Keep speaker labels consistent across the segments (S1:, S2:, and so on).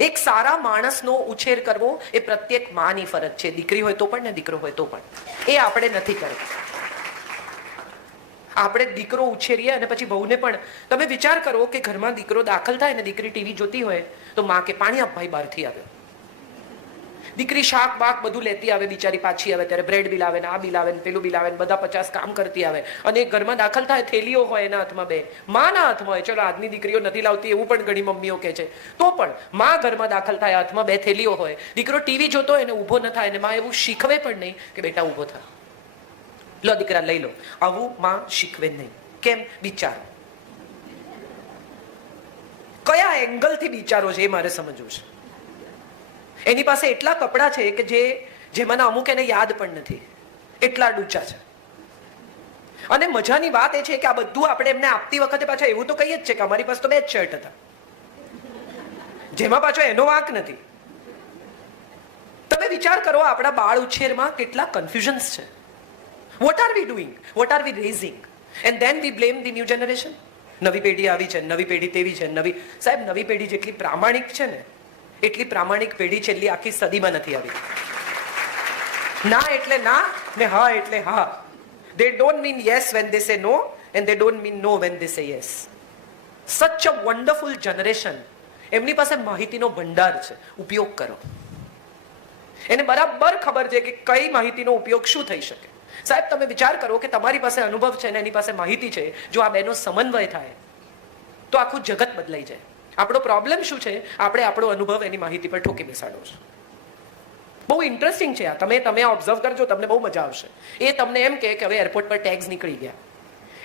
S1: એક સારા માણસનો ઉછેર કરવો એ પ્રત્યેક માની ફરજ છે. દીકરી હોય તો પણ ને દીકરો હોય તો પણ. એ આપણે નથી કરતા આપણે દીકરો ઉછેરીએ અને પછી બહુને પણ. તમે વિચાર કરો કે ઘરમાં દીકરો દાખલ થાય ને દીકરી ટીવી જોતી હોય તો માં કે પાણી આપ ભાઈ બહારથી આવ્યો દીકરી શાક, બાક બધું લેતી આવે, બિચારી પાછી આવે, ત્યારે બ્રેડ બિલ આવે ને આ બિલ આવે ને પેલું બિલ આવે ને બધા પચાસ કામ કરતી આવે. અને ઘરમાં દાખલ થાય, થેલીઓ હોય એના હાથમાં બે. માના હાથમાં હોય. ચલો, આજની દીકરીઓ નથી લાવતી એવું પણ ઘણી મમ્મીઓ કહે છે. તો પણ માં ઘરમાં દાખલ થાય, હાથમાં બે થેલીઓ હોય. દીકરો ટીવી જોતો હોય ને ઊભો ન થાય અને માં એવું શીખવે પણ નહીં કે બેટા ઊભો થા. લો, દીકરા, લઈ લો. આવું માં શીખવે નહીં. કેમ? બિચારો. કયા એંગલથી બિચારો છે એ મારે સમજવું છે. એની પાસે એટલા કપડાં છે કે જે જેમાંના અમુક એને યાદ પણ નથી. એટલા ડૂચા છે. અને મજાની વાત એ છે કે આ બધું આપણે એમને આપતી વખતે પાછા એવું તો કહીએ જ છે કે અમારી પાસે તો બે જ શર્ટ હતા. જેમાં પાછો એનો વાંક નથી. તમે વિચાર કરો આપણા બાળ ઉછેરમાં કેટલા કન્ફ્યુઝન્સ છે. What are we doing what are we raising and then we blame the new generation નવી પેઢી આવી છે, નવી પેઢી તેવી છે, નવી સાહેબ, નવી પેઢી જેટલી પ્રામાણિક છે ને એટલી પ્રામાણિક પેઢી છેલ્લી આખી સદીમાં નથી આવી. ના એટલે ના ને હા એટલે હા. They don't mean yes when they say no and they don't mean no when they say yes such a wonderful generation એમની પાસે માહિતીનો ભંડાર છે. ઉપયોગ કરો. એને બરાબર ખબર છે કે કઈ માહિતીનો ઉપયોગ શું થઈ શકે. સાહેબ, તમે વિચાર કરો કે તમારી પાસે અનુભવ છે ને એની પાસે માહિતી છે. જો આ બેનો સમન્વય થાય, તો આખું જગત બદલાઈ જાય. આપણો પ્રોબ્લેમ શું છે? આપણે આપણો અનુભવ એની માહિતી પર ઠોકી બેસાડો છે. બહુ ઇન્ટરેસ્ટિંગ છે આ. તમે તમે ઓબ્ઝર્વ કરજો, તમને બહુ મજા આવશે. એ તમને એમ કે હવે એરપોર્ટ પર ટેગ્સ નીકળી ગયા.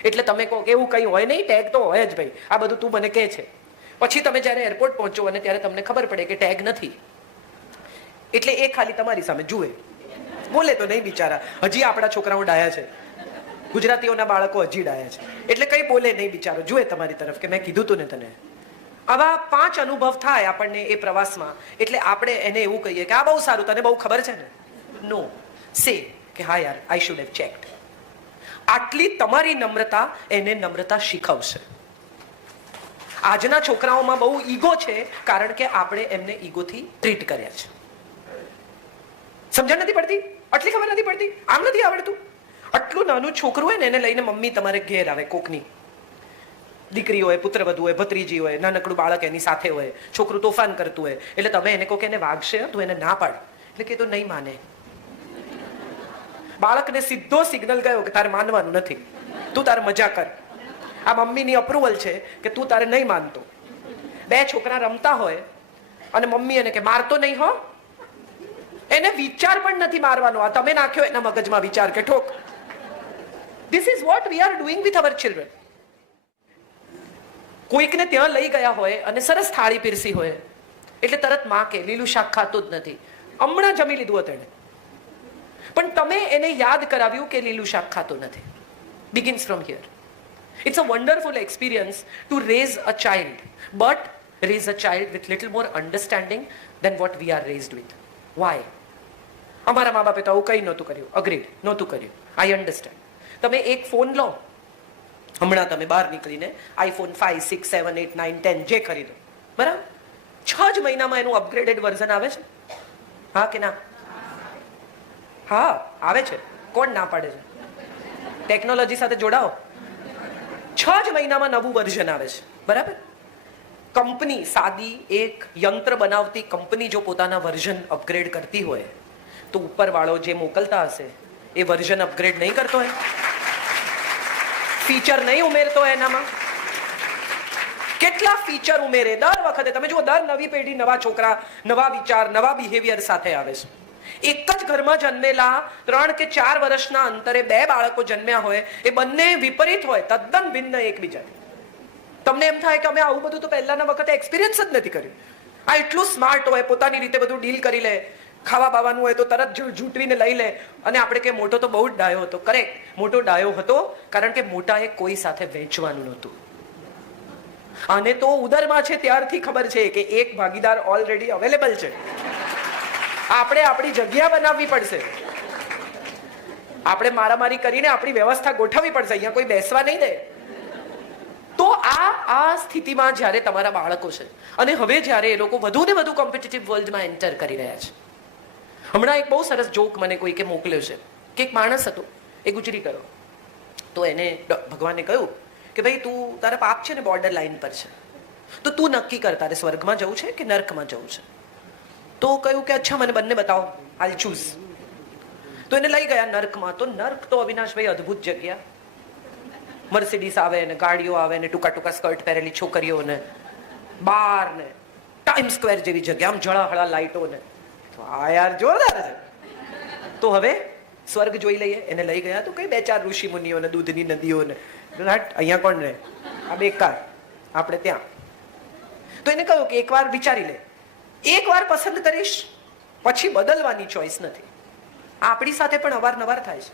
S1: એટલે તમે કહો કે એવું કંઈ હોય નહીં ટેગ તો હોય જ ભાઈ. આ બધું તું મને કહે છે. પછી તમે જ્યારે એરપોર્ટ પહોંચો અને ત્યારે તમને ખબર પડે કે ટેગ નથી. એટલે એ ખાલી તમારી સામે જુએ. બોલે તો નહીં બિચારા. હજી આપણા છોકરાઓ ડાયા છે. ગુજરાતીઓના બાળકો હજી ડાયા છે. એટલે કંઈ બોલે નહીં બિચારો. જુએ તમારી તરફ કે મેં કીધું તું ને તને. આવા પાંચ અનુભવ થાય આપણને એ પ્રવાસમાં. એટલે આપણે એને એવું કહીએ કે આ બહુ સારું, તને બહુ ખબર છે ને? નો સે કે, હા યાર આઈ શુડ હેવ ચેક્ડ આટલી તમારી નમ્રતા એને નમ્રતા શીખવશે. આજના છોકરાઓમાં બહુ ઈગો છે, કારણ કે આપણે એમને ઈગોથી ટ્રીટ કર્યા છે. સમજણ નથી પડતી? આટલી ખબર નથી પડતી? આમ નથી આવડતું? આટલું નાનું છોકરું હોય ને, એને લઈને મમ્મી તમારે ઘેર આવે કોકની. દીકરી હોય પુત્રવધુ હોય, ભત્રીજી હોય, નાનકડું બાળક એની સાથે હોય, છોકરું તોફાન કરતું હોય. એટલે તમે એને કહો કે એને વાગશે? તું એને ના પાડ. એટલે કે તો નહીં માને. બાળકને સીધો સિગ્નલ ગયો કે તારે માનવાનું નથી. તું તારે મજા કર. આ મમ્મીની અપ્રુવલ છે કે તું તારે નહીં માનતો. બે છોકરા રમતા હોય અને મમ્મી એને કે, મારતો નહીં હો. એને વિચાર પણ નથી મારવાનો. આ તમે નાખ્યો એના મગજમાં વિચાર કે ઠોક. This is what we are doing with our children કોઈકને ત્યાં લઈ ગયા હોય અને સરસ થાળી પીરસી હોય, એટલે તરતમાં કે, લીલું શાક ખાતું જ નથી. હમણાં જમી લીધું હતું પણ તમે એને યાદ કરાવ્યું કે લીલું શાક ખાતું નથી. Begins from here it's a wonderful experience to raise a child but raise a child with little more understanding then what we are raised with why અમારા મા બાપે તો આવું કંઈ નહોતું કર્યું. અગ્રીડ નહોતું કર્યું. આઈ અન્ડરસ્ટેન્ડ તમે એક ફોન લો. હમણાં તમે બહાર નીકળીને iPhone five six seven eight nine ten જે ખરીદો બરાબર? છ જ મહિનામાં એનું અપગ્રેડેડ વર્ઝન આવે છે? હા કે ના? હા, આવે છે. કોણ ના પાડે છે? ટેકનોલોજી સાથે જોડાઓ. છ જ મહિનામાં નવું વર્ઝન આવે છે. બરાબર? કંપની સાદી એક યંત્ર બનાવતી કંપની જો પોતાના વર્ઝન અપગ્રેડ કરતી હોય, તો ઉપરવાળો જે મોકલતા હશે, એ વર્ઝન અપગ્રેડ નહીં કરતો હોય. ફીચર નહીં ઉમેરતો એનામાં? કેટલા ફીચર ઉમેરે? દર વખતે તમે જુઓ, દર નવી પેઢી નવા છોકરા, નવા વિચાર, નવા બિહેવિયર સાથે આવે છે. એક જ ઘરમાં જન્મેલા ત્રણ કે ચાર વર્ષના અંતરે બે બાળકો જન્મ્યા હોય, એ બંને વિપરીત હોય, તદ્દન ભિન્ન એકબીજા. તમને એમ થાય કે અમે આવું બધું તો પહેલાના વખતે એક્સપિરિયન્સ જ નથી કર્યું. આ એટલું સ્માર્ટ હોય, પોતાની રીતે બધું ડીલ કરી લે. ખાવા બાવાનું હોય તો તરત જૂંટવીને લઈ લે. અને આપણે કે મોટો તો બહુ જ ડાયો હતો. કરેક્ટ મોટો ડાયો હતો કારણ કે મોટાએ કોઈ સાથે વેચવાનું નહોતું. આને તો ઉદરમાં છે ત્યારથી ખબર છે કે એક ભાગીદાર ઓલરેડી અવેલેબલ છે. આપણે આપણી જગ્યા બનાવવી પડશે. આપણે મારામારી કરીને આપણી વ્યવસ્થા ગોઠવવી પડશે. અહીંયા કોઈ બેસવા નહીં દે. તો આ આ સ્થિતિમાં જ્યારે તમારા બાળકો છે, અને હવે જ્યારે એ લોકો વધુ ને વધુ કોમ્પિટિટિવ વર્લ્ડમાં એન્ટર કરી રહ્યા છે હમણાં એક બહુ સરસ જોક મને કોઈકે મોકલ્યો છે. કે એક માણસ હતો, એ ગુજરી ગયો. તો એને ભગવાને કહ્યું કે ભાઈ, તું તારા પાપ છે ને બોર્ડર લાઈન પર છે. તો તું નક્કી કર તારે સ્વર્ગમાં જવું છે કે નર્કમાં જવું છે? તો કહ્યું કે અચ્છા, મને બંને બતાવો. આઈ ચૂઝ તો એને લઈ ગયા નર્કમાં. તો નર્ક તો અવિનાશભાઈ અદ્ભુત જગ્યા. મર્સિડીસ આવે ને, ગાડીઓ આવે ને ટૂંકા ટૂંકા સ્કર્ટ પહેરેલી છોકરીઓને. બાર ને ટાઈમ સ્ક્વેર જેવી જગ્યા. આમ જળાહળા લાઈટો આ યાર, જોરદાર છે. તો હવે સ્વર્ગ જોઈ લઈએ. એને લઈ ગયા તો કઈ બે ચાર ઋષિ મુનિઓ ને દૂધની નદીઓ ને હટ અહીંયા કોણ રહે? આ બેકાર આપણે ત્યાં. તો એને કહ્યું કે એકવાર વિચારી લે. એકવાર પસંદ કરીશ, પછી બદલવાની ચોઈસ નથી. આ આપણી સાથે પણ અવારનવાર થાય છે.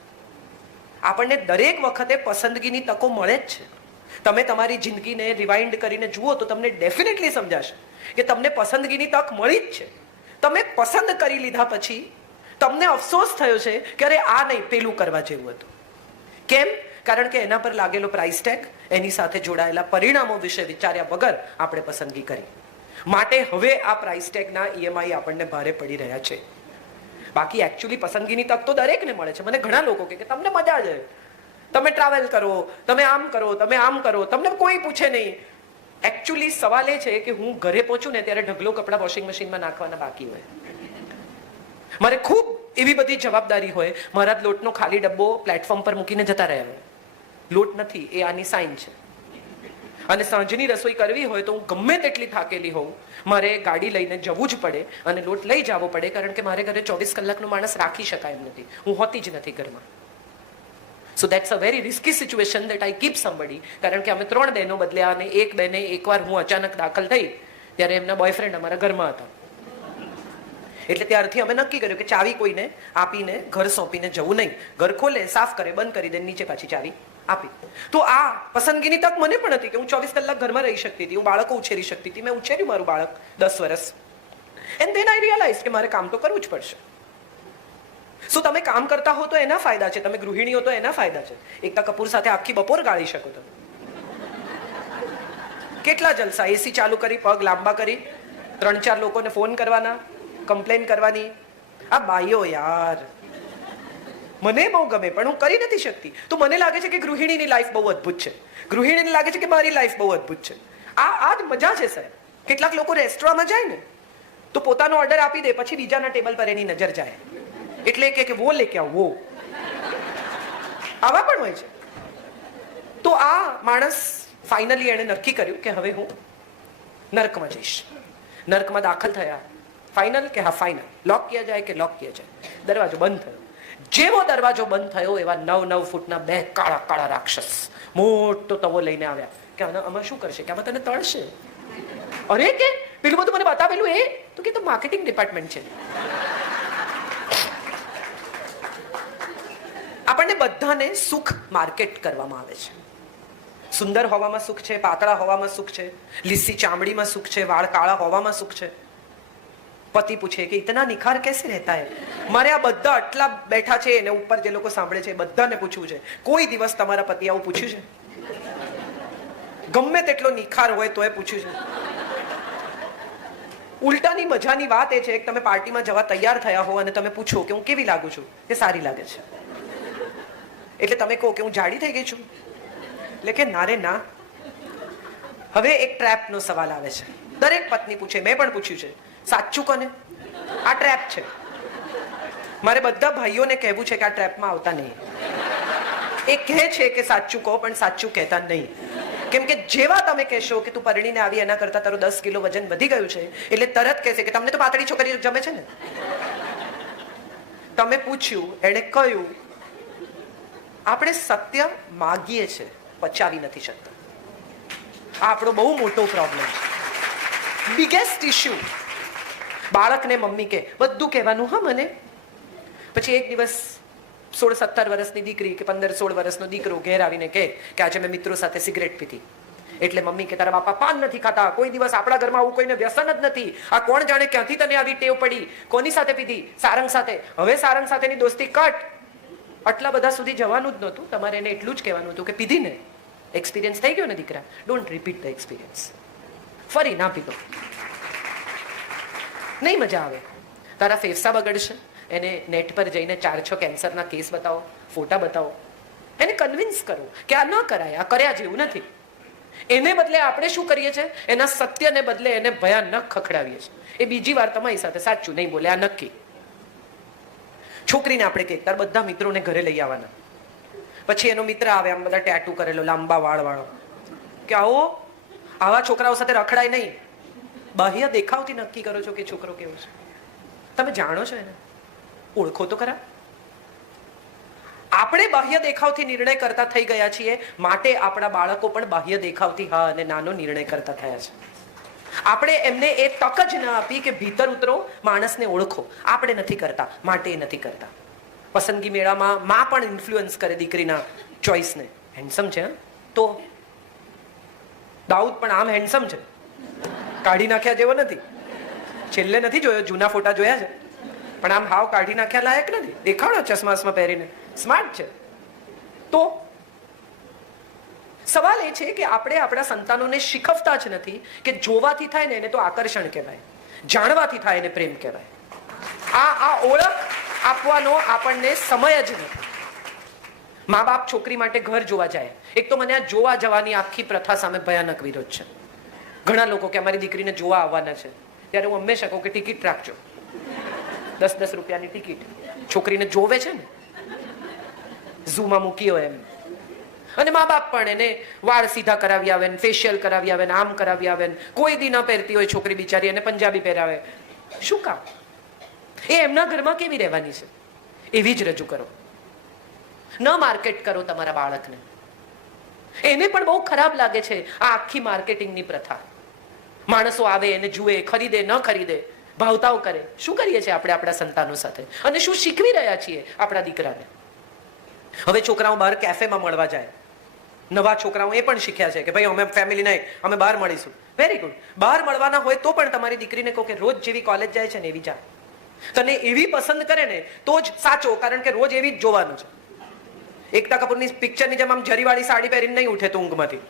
S1: આપણને દરેક વખતે પસંદગીની તકો મળે જ છે. તમે તમારી જિંદગીને રિવાઇન્ડ કરીને જુઓ તો તમને ડેફિનેટલી સમજાશે કે તમને પસંદગીની તક મળી જ છે. તમે પસંદ કરી લીધા પછી તમને અફસોસ થયો છે કે અરે આ નહીં, પેલું કરવા જેવું હતું. કેમ? કારણ કે એના પર લાગેલો પ્રાઇસ ટેગ એની સાથે જોડાયેલા પરિણામો વિશે વિચાર્યા વગર આપણે પસંદગી કરી. માટે હવે આ પ્રાઇસ ટેગના ઈએમઆઈ આપણને ભારે પડી રહ્યા છે. બાકી એકચ્યુઅલી પસંદગીની તક તો દરેકને મળે છે. મને ઘણા લોકો કે તમને મજા જ તમે ટ્રાવેલ કરો, તમે આમ કરો, તમે આમ કરો, તમને કોઈ પૂછે નહીં. એકચ્યુઅલી સવાલ એ છે કે હું ઘરે પહોંચું ને ત્યારે ઢગલો કપડાં વોશિંગ મશીનમાં નાખવાના બાકી હોય. મારે ખૂબ એવી બધી જવાબદારી હોય. મારા લોટનો ખાલી ડબ્બો પ્લેટફોર્મ પર મૂકીને જતા રહ્યા હોય. લોટ નથી, એ આની સાઇન છે. અને સાંજની રસોઈ કરવી હોય તો હું ગમે તેટલી થાકેલી હોઉં, મારે ગાડી લઈને જવું જ પડે અને લોટ લઈ જવો પડે કારણ કે મારે ઘરે ચોવીસ કલાકનો માણસ રાખી શકાય એમ નથી. હું હોતી જ નથી ઘરમાં. So that's a very risky situation that I keep somebody કારણ કે અમે ત્રણ બહેનો બદલ્યા અને એક બહેને એકવાર હું અચાનક દાખલ થઈ, ત્યારે એમના બોયફ્રેન્ડ અમારા ઘરમાં હતા. એટલે ત્યારથી અમે નક્કી કર્યું કે ચાવી કોઈને આપીને, ઘર સોંપીને જવું નહીં. ઘર ખોલે, સાફ કરે, બંધ કરી દે, નીચે પાછી ચાવી આપી. તો આ પસંદગીની તક મને પણ હતી કે હું ચોવીસ કલાક ઘરમાં રહી શકતી હતી, હું બાળકો ઉછેરી શકતી હતી. મેં ઉછેર્યું મારું બાળક દસ વર્ષ એન્ડ દેન આઈ રિયલાઇઝ કે મારે કામ તો કરવું જ પડશે. શું તમે કામ કરતા હો તો એના ફાયદા છે, તમે ગૃહિણીઓ તો એના ફાયદા છે. એકતા કપૂર સાથે આખી બપોર ગાળી શકો તમે. કેટલા જલસા એસી ચાલુ કરી, પગ લાંબા કરી, ત્રણ ચાર લોકોને ફોન કરવાના, કમ્પ્લેન કરવાની. આ બાઈઓ યાર. મને બહુ ગમે, પણ હું કરી નથી શકતી. તો મને લાગે છે કે ગૃહિણીની લાઈફ બહુ અદ્ભુત છે. ગૃહિણીને લાગે છે કે મારી લાઈફ બહુ અદ્ભુત છે. આ આ જ મજા છે, સાહેબ. કેટલાક લોકો રેસ્ટોરાંમાં જાય ને, તો પોતાનો ઓર્ડર આપી દે, પછી બીજાના ટેબલ પર એની નજર જાય. એટલે કે વો લે કે વો. આવા પણ હોય છે. તો આ માણસ ફાઇનલી એણે નક્કી કર્યું કે હવે હું નર્કમાં જઈશ. નર્કમાં દાખલ થયા. ફાઇનલ કે હા ફાઇનલ લોક કિયા જાય કે લોક કિયા જાય? દરવાજો બંધ થયો. જેવો દરવાજો બંધ થયો, એવા નવ નવ ફૂટના બે કાળા કાળા રાક્ષસ મોટો તવો લઈને આવ્યા. કે આના આમાં શું કરશે? કે આમાં તને તળશે? અરે કે? પેલું બધું મને બતાવેલું એ? તો કે તો માર્કેટિંગ ડિપાર્ટમેન્ટ છે. આપણને બધાને સુખ માર્કેટ કરવામાં આવે છે. સુંદર હોવામાં સુખ છે, પાતળા હોવામાં સુખ છે, લીસી ચામડીમાં સુખ છે, વાળ કાળા હોવામાં સુખ છે. પતિ પૂછે કે, ઇતના નિખાર કેસે રહેતા હે? મારે આ બધા આટલા બેઠા છે, એને ઉપર જે લોકો સાંભળે છે બધાને પૂછવું છે. કોઈ દિવસ તમારા પતિ આવું પૂછ્યું છે? ગમે તેટલો નિખાર હોય તો એ પૂછ્યું છે. ઉલટાની મજાની વાત એ છે કે તમે પાર્ટીમાં જવા તૈયાર થયા હો અને તમે પૂછો કે, હું કેવી લાગુ છું? કે સારી લાગે છે. એટલે તમે કહો કે હું જાડી થઈ ગઈ છું? એટલે કે ના રે, ના. હવે એક ટ્રેપનો સવાલ આવે છે. દરેક પત્ની પૂછે, મેં પણ પૂછ્યું છે. સાચું કોને? આ ટ્રેપ છે. મારે બધા ભાઈઓને કહેવું છે કે આ ટ્રેપમાં આવતા નહીં. એ કહે છે કે સાચું કહો, પણ સાચું કહેતા નહીં. કેમ કે જેવા તમે કહેશો કે તું પરણીને આવી, એના કરતા તારું દસ કિલો વજન વધી ગયું છે, એટલે તરત કહેશે કે તમને તો પાતળી છોકરી જમે છે ને? તમે પૂછ્યું, એણે કહ્યું આપણે સત્ય માગીએ છે પચાવી નથી શકતા. આ આપણો બહુ મોટો પ્રોબ્લેમ છે. બિગેસ્ટ ઇશ્યુ બાળકને મમ્મી કે, બધું કહેવાનું, હા, મને. પછી એક દિવસ સોળ સત્તર વર્ષની દીકરી કે પંદર સોળ વર્ષનો દીકરો ઘેર આવીને કહે કે, આજે મેં મિત્રો સાથે સિગરેટ પીધી. એટલે મમ્મી કે, તારા બાપા પાન નથી ખાતા, કોઈ દિવસ આપણા ઘરમાં આવું કોઈને વ્યસન જ નથી. આ કોણ જાણે ક્યાંથી તને આવી ટેવ પડી? કોની સાથે પીધી? સારંગ સાથે. હવે સારંગ સાથેની દોસ્તી કટ. આટલા બધા સુધી જવાનું જ નહોતું. તમારે એને એટલું જ કહેવાનું હતું કે, પીધીને એક્સપિરિયન્સ થઈ ગયો ને દીકરા. ડોન્ટ રિપીટ ધ એક્સપિરિયન્સ ફરી ના પીધો. નહીં મજા આવે. તારા ફેફસા બગડશે. એને નેટ પર જઈને ચાર છ કેન્સરના કેસ બતાવો, ફોટા બતાવો. એને કન્વિન્સ કરો કે આ ન કરાય, આ કર્યા જેવું નથી. એને બદલે આપણે શું કરીએ છીએ? એના સત્યને બદલે એને ભયાનક ખખડાવીએ છીએ. એ બીજી વાર તમારી સાથે સાચું નહીં બોલે, આ નક્કી. છોકરીને આપણે કહીએ તાર બધા મિત્રોને ઘરે લઈ આવવાના. પછી એનો મિત્ર આવે, આમ બધા ટેટુ કરેલો, લાંબા વાળ વાળો કે આવો, આવા છોકરાઓ સાથે રખડાય નહીં. બાહ્ય દેખાવથી નક્કી કરો છો કે છોકરો કેવો છે. તમે જાણો છો એને? ઓળખો તો ખરા. આપણે બાહ્ય દેખાવથી નિર્ણય કરતા થઈ ગયા છીએ, માટે આપણા બાળકો પણ બાહ્ય દેખાવથી હા અને નાનો નિર્ણય કરતા થયા છે. આપણે એમને એ તક જ ન આપી કે ભીતર ઉતરો, માણસને ઓળખો. આપણે નથી કરતા, માટે એ નથી કરતા. પસંદગી મેળામાં માં પણ ઇન્ફ્લુઅન્સ કરે દીકરીના ચોઇસને હેન્ડસમ છે? તો? દાઉદ પણ આમ હેન્ડસમ છે. કાઢી નાખ્યા જેવો નથી. છેલ્લે નથી જોયો, જૂના ફોટા જોયા છે. પણ આમ હાવ કાઢી નાખ્યા લાયક નથી. દેખાડો ચશ્મા પહેરીને. સ્માર્ટ છે. તો? સવાલ એ છે કે આપણે આપણા સંતાનોને શીખવતા જ નથી કે જોવાથી થાય ને એને તો આકર્ષણ કહેવાય, જાણવાથી થાય એને પ્રેમ કહેવાય. આ આ ઓળખ આપવાનો આપણને સમય જ નથી. મા બાપ છોકરી માટે ઘર જોવા જાય. એક તો મને આ જોવા જવાની આખી પ્રથા સામે ભયાનક વિરોધ છે. ઘણા લોકો કે અમારી દીકરીને જોવા આવવાના છે. ત્યારે હું હંમેશા કહું કે ટિકિટ રાખજો. દસ દસ રૂપિયાની ટિકિટ. છોકરીને જોવે છે ને? ઝૂમાં મૂકી હોય એમ. અને મા બાપ પણ એને વાળ સીધા કરાવી આવે ને ફેશિયલ કરાવી આવે ને આમ કરાવી આવે ને. કોઈ દી ન પહેરતી હોય છોકરી બિચારી એને પંજાબી પહેરાવે. શું કામ? એ એમના ઘરમાં કેવી રહેવાની છે? એવી જ રજૂ કરો. ન માર્કેટ કરો તમારા બાળકને. એને પણ બહુ ખરાબ લાગે છે આ આખી માર્કેટિંગની પ્રથા. માણસો આવે, એને જુએ, ખરીદે, ન ખરીદે, ભાવતાઓ કરે. શું કરીએ છીએ આપણે આપણા સંતાનો સાથે? અને શું શીખવી રહ્યા છીએ આપણા દીકરાને? હવે છોકરાઓ બહાર કેફેમાં મળવા જાય. નવા છોકરાઓ એ પણ શીખ્યા છે કે ભાઈ અમે ફેમિલી નહીં, અમે બહાર મળીશું. વેરી ગુડ બહાર મળવાના હોય તો પણ તમારી દીકરીને કહો કે રોજ જેવી કોલેજ જાય છે ને એવી જા. તને એવી પસંદ કરે ને તો જ સાચો, કારણ કે રોજ એવી જ જોવાનું છે. એકતા કપૂરની પિક્ચરની જેમ આમ જરીવાળી સાડી પહેરીને નહીં ઉઠે તો ઊંઘમાંથી.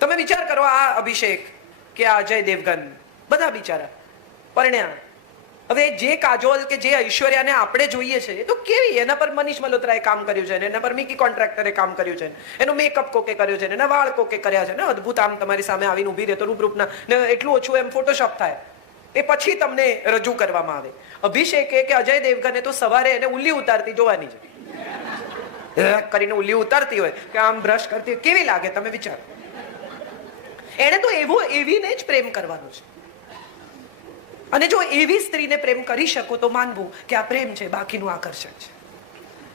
S1: તમે વિચાર કરો આ અભિષેક કે આ અજય દેવગન, બધા બિચારા, પરણ્યા. હવે જે કાજોલ કે જે ઐશ્વર્યાને આપણે જોઈએ છે, તો કેવી એના પર મનીષ મલ્હોત્રાએ કામ કર્યું છે એના પર મિકી કોન્ટ્રાક્ટરે કામ કર્યું છે એનો મેકઅપ કોકે કર્યો છે એના વાળ કોકે કર્યા છે ને, અદ્ભુત આમ તમારી સામે આવીને ઊભી રહે તો રૂપરૂપના, ને એટલું ઓછું એમ ફોટોશોપ થાય. એ પછી તમને રજૂ કરવામાં આવે. અભિષેકે કે અજય દેવગને તો સવારે એને ઉલ્લી ઉતારતી જોવાની છે. કરીને ઉલ્લી ઉતારતી હોય કે આમ બ્રશ કરતી કેવી લાગે તમે વિચારો? એને તો એવો, એવીને જ પ્રેમ કરવાનો છે. અને જો એવી સ્ત્રીને પ્રેમ કરી શકો તો માનવું કે આ પ્રેમ છે, બાકીનું આકર્ષણ છે.